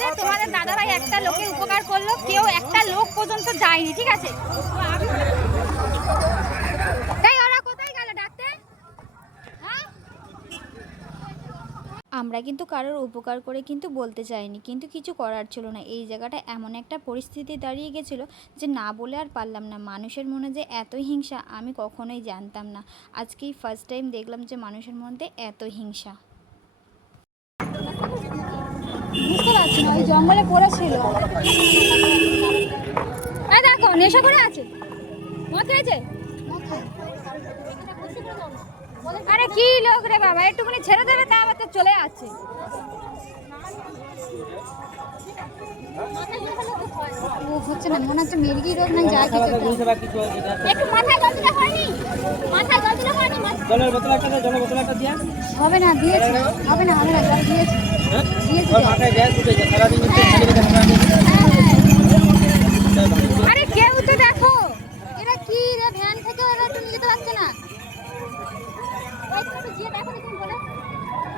যে তোমাদের দাদাভাই একটা লোকের উপকার করলো, কেউ একটা লোক পর্যন্ত যায়নি, ঠিক আছে? তাই ওরা কোথায় গেল ডাকতে? আমরা কিন্তু কারোর উপকার করে কিন্তু বলতে চাইনি, কিন্তু কিছু করার ছিল না। এই জায়গাটা এমন একটা পরিস্থিতি দাঁড়িয়ে গেছিলো যে না বলে আর পারলাম না। মানুষের মনে যে এত হিংসা আমি কখনোই জানতাম না। আজকেই ফার্স্ট টাইম দেখলাম যে মানুষের মধ্যে এত হিংসা। বুঝতে পারছি না, ওই জঙ্গলে পড়েছিল। দেখো নেশা করে আছে, মদ খেয়েছে। আরে কি লোক রে বাবা, একটুখানি ছেড়ে দেবে তা আবার তো চলে আসছে। ও হচ্ছে না, মনে হচ্ছে মির্গি রোগ না যা কিছু। একটু মাথায় জল দিলে হয়নি? মাথায় জল দিলে হয়নি? জলের বোতল একটা দাও, জলের বোতল একটা দিয়া। হবে না, দিয়েছি। হবে না, হবে না, জল দিয়েছি। দিয়েছি। মাথায় গ্যাস উঠে যায় সারা দিন খালি আরে কেউ তো দেখো, এরা কি রে ভ্যান থেকে এরা তো নিতে পারছে না।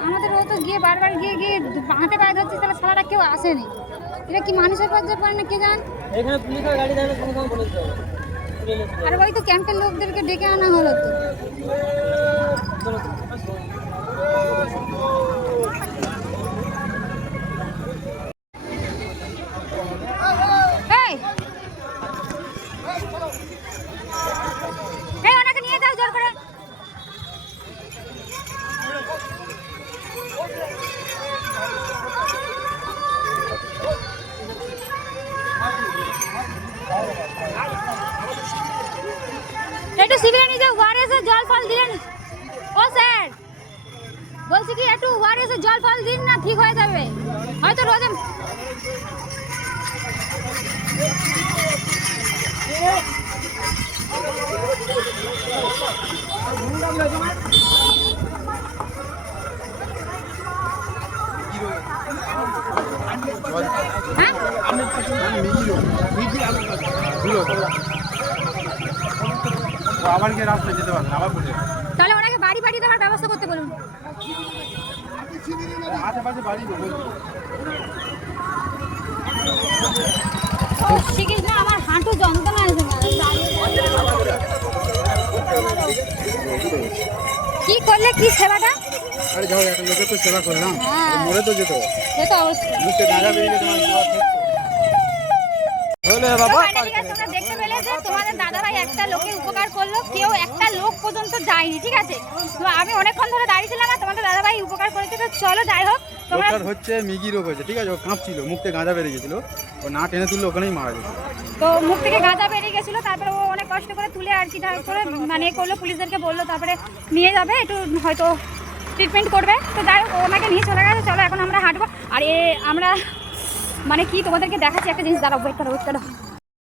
আমাদের ও তো গিয়ে বারবার গিয়ে হাতে পায়ে ধরছে, তাহলে সারাটা কেউ আসেনি। এটা কি মানুষের পর্যায়ে পড়ে না কে জান? এখানে পুলিশের গাড়ি যাবে, কোনো কোনো বলে দিতে হবে। আর ওই তো ক্যাম্পের লোকদেরকে ডেকে আনা হলো তো। ওনাকে নিয়ে যাও জোর করে। একটু সিভিলে নিয়ে যাও, ওয়ারেসে জল ফল দিলেন। ও স্যার বলছি কি একটু ওয়ারেসে জল ফল দিন না, ঠিক হয়ে যাবে হয়তো রোজে। আবার গিয়ে রাস্তায় যেতে পারবেন, আবার বলে তাহলে ওনাকে বাড়ি বাড়ি দেওয়ার ব্যবস্থা করতে বলুন। আশেপাশে বাড়ি শ্রীকৃষ্ণ, আমার হাঁটু যন্ত্রণা আছে। কি করলে কি সেবাটা? আরে যাও, একটা লোকের তো সেবা করলাম, মরে তো যেত। সে তো অবশ্যই। মুখে গাঁজা বেরিয়ে তোমার তোমরা দেখতে পেলে যে তোমাদের দাদাভাই একটা লোকের উপকার করলো, কেউ একটা লোক পর্যন্ত যায়নি, ঠিক আছে? তো আমি অনেকক্ষণ ধরে দাঁড়িয়েছিলাম আর তোমাদের দাদাভাই উপকার করেছে। তো চলো যাই হোক, তোমরা হচ্ছে মিগি রোগ হয়েছে, ঠিক আছে? ও কাঁপছিল, মুখ থেকে গাঁজা বেরিয়ে গেছিল, ও না টেনে তুললে ওখানেই মারা যেত। তো মুখ থেকে গাঁজা বেরিয়ে গেছিলো, তারপরে ও অনেক কষ্ট করে তুলে আর কি করে মানে করলো, পুলিশদেরকে বললো, তারপরে নিয়ে যাবে, একটু হয়তো ট্রিটমেন্ট করবে। তো যাই হোক, ওনাকে নিয়ে চলে গেছে। চলো এখন আমরা হাঁটবো। আর আমরা মানে কি তোমাদেরকে দেখাচ্ছি একটা জিনিস, দাঁড়াও, ওয়েট করো।